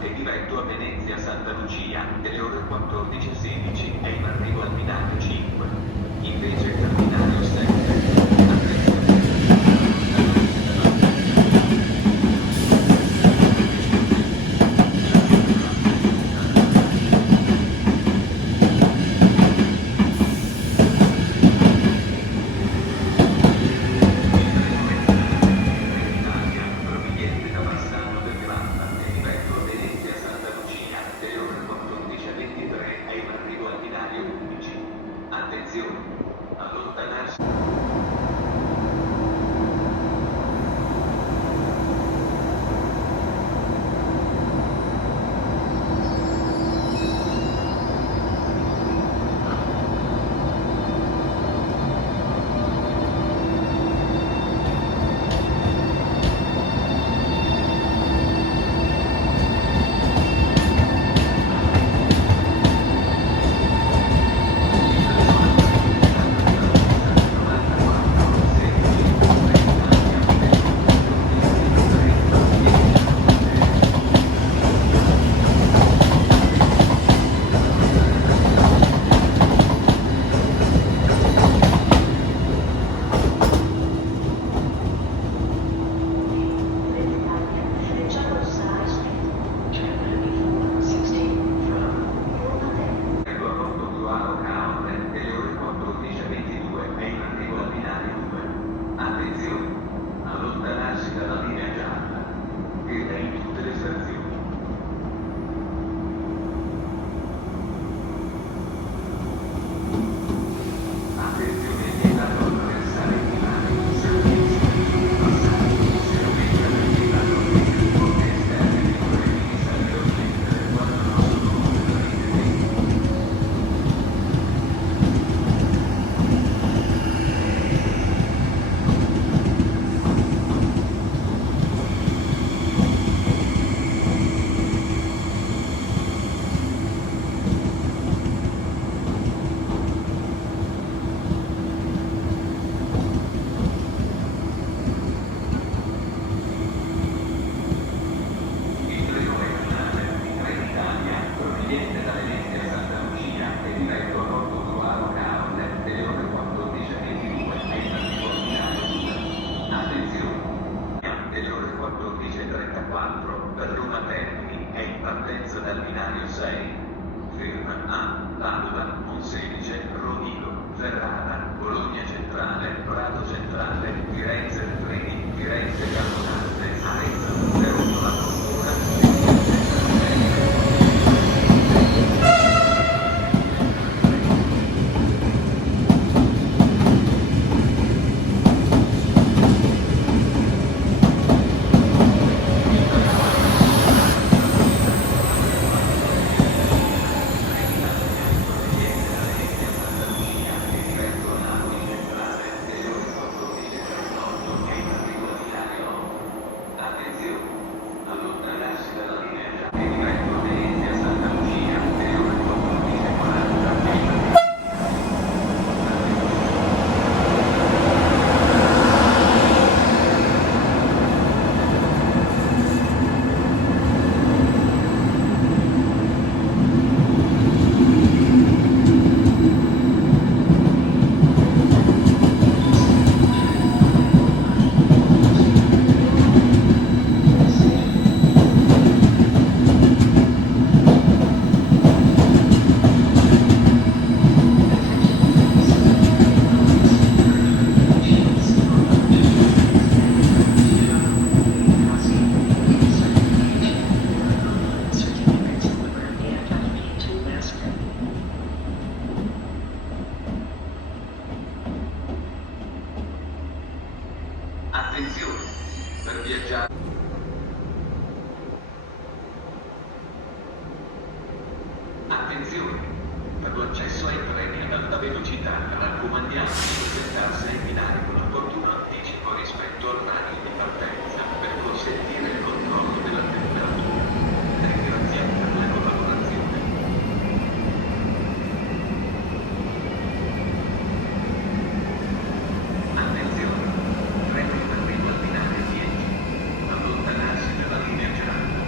e diretto a Venezia Santa Lucia, delle ore 14:16 è in arrivo al binario 5. Invece per binario 7. Proveniente da Bassano del Grappa e diretto a Venezia Santa Lucia, delle ore 14:23 è in arrivo al binario 11. Attenzione! Allontanarsi. Attenzione! Per viaggiare. Attenzione! Per l'accesso ai treni ad alta velocità raccomandiamo di presentarsi ai binari con opportuno anticipo rispetto al orario di partenza per consentire il controllo della temperatura. Ringraziamo per la collaborazione. Attenzione! Treno in arrivo al binario 10. Allontanarsi dalla linea gialla.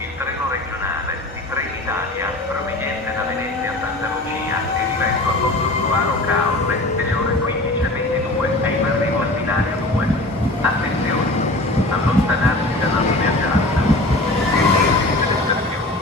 Il treno regionale di Trenitalia, proveniente da Venezia a Santa Lucia e diretto a Pontofruaro Caorle delle ore 15:22 è in arrivo al binario 2. Attenzione! Allontanarsi dalla linea gialla. Dirigenti delle stazioni.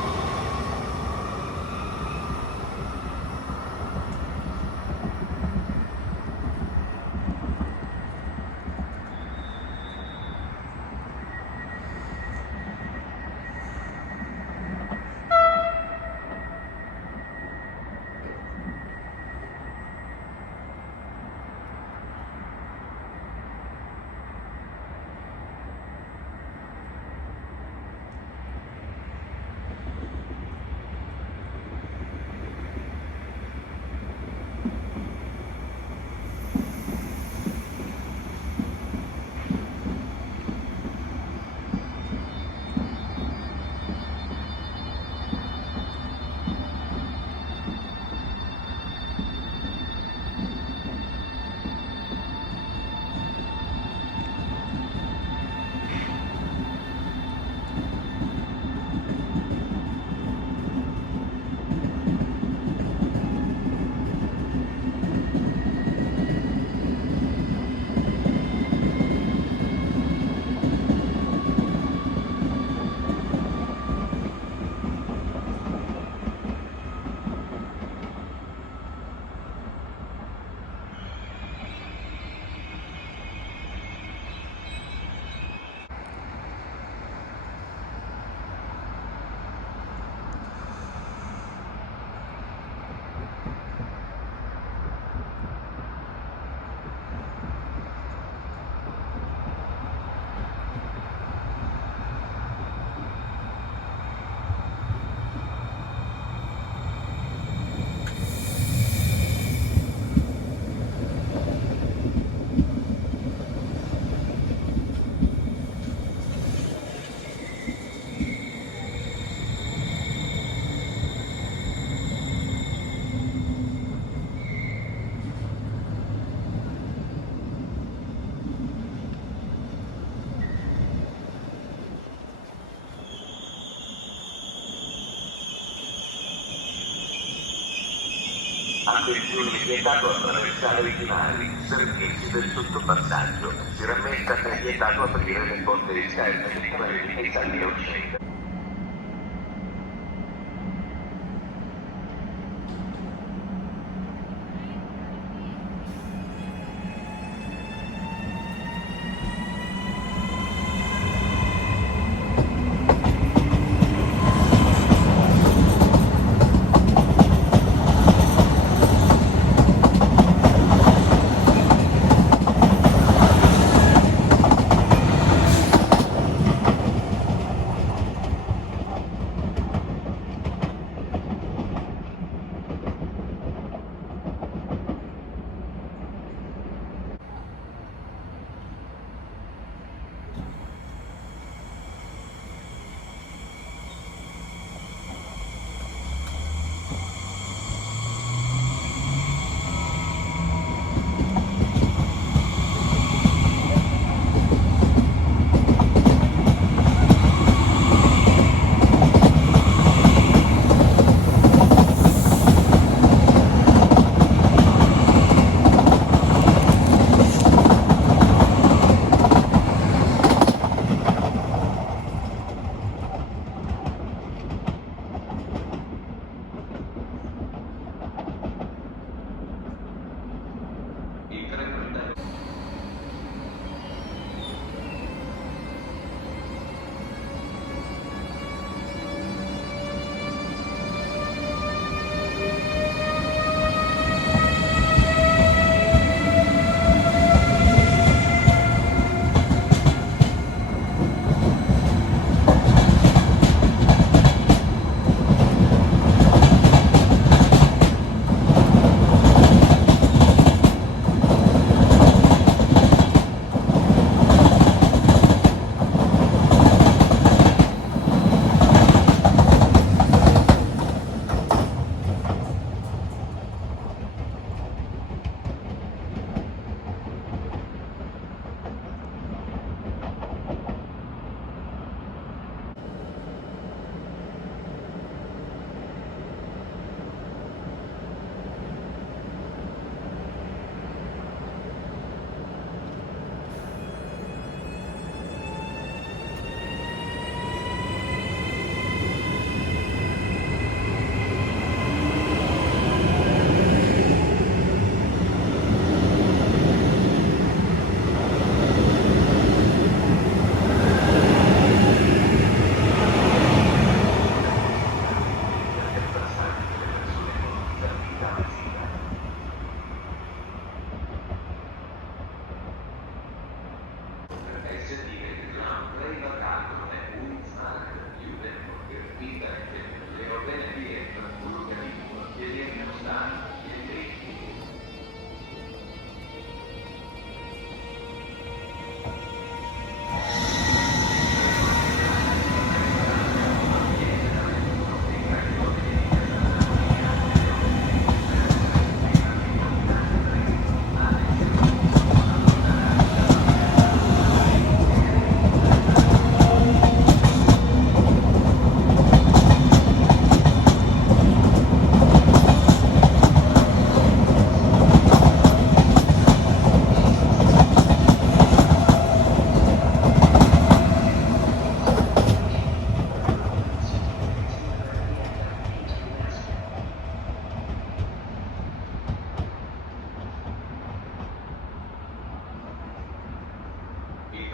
Attenzione, è vietato attraversare i binari, servizi del sottopassaggio. Si rammenta che è vietato aprire le porte esterne dei treni e salire o scendere.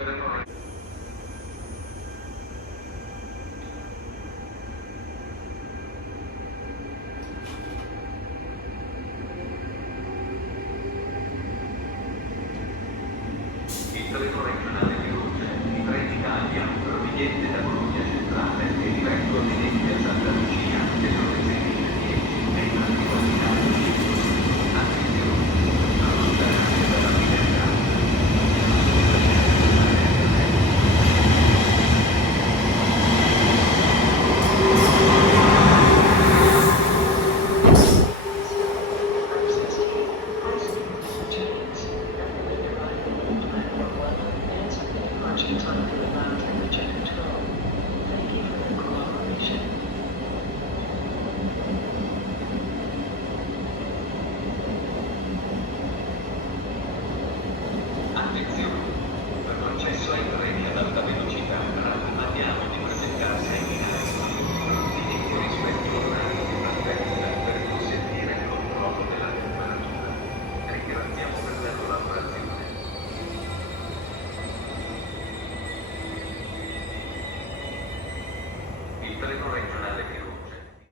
treno è il treno regionale di Roma, di Trenitalia, proveniente da Bologna Centrale e diretto a Venezia Santa Lucia, delle ore 16:10 e in arrivo a Milano 5. Attenzione, allontanarsi dalla finestra. Attenzione, per l'accesso ai treni ad alta velocità raccomandiamo di presentarsi ai binari con rispetto all'orario di partenza per consentire il controllo della temperatura. Ringraziamo per la collaborazione. Il treno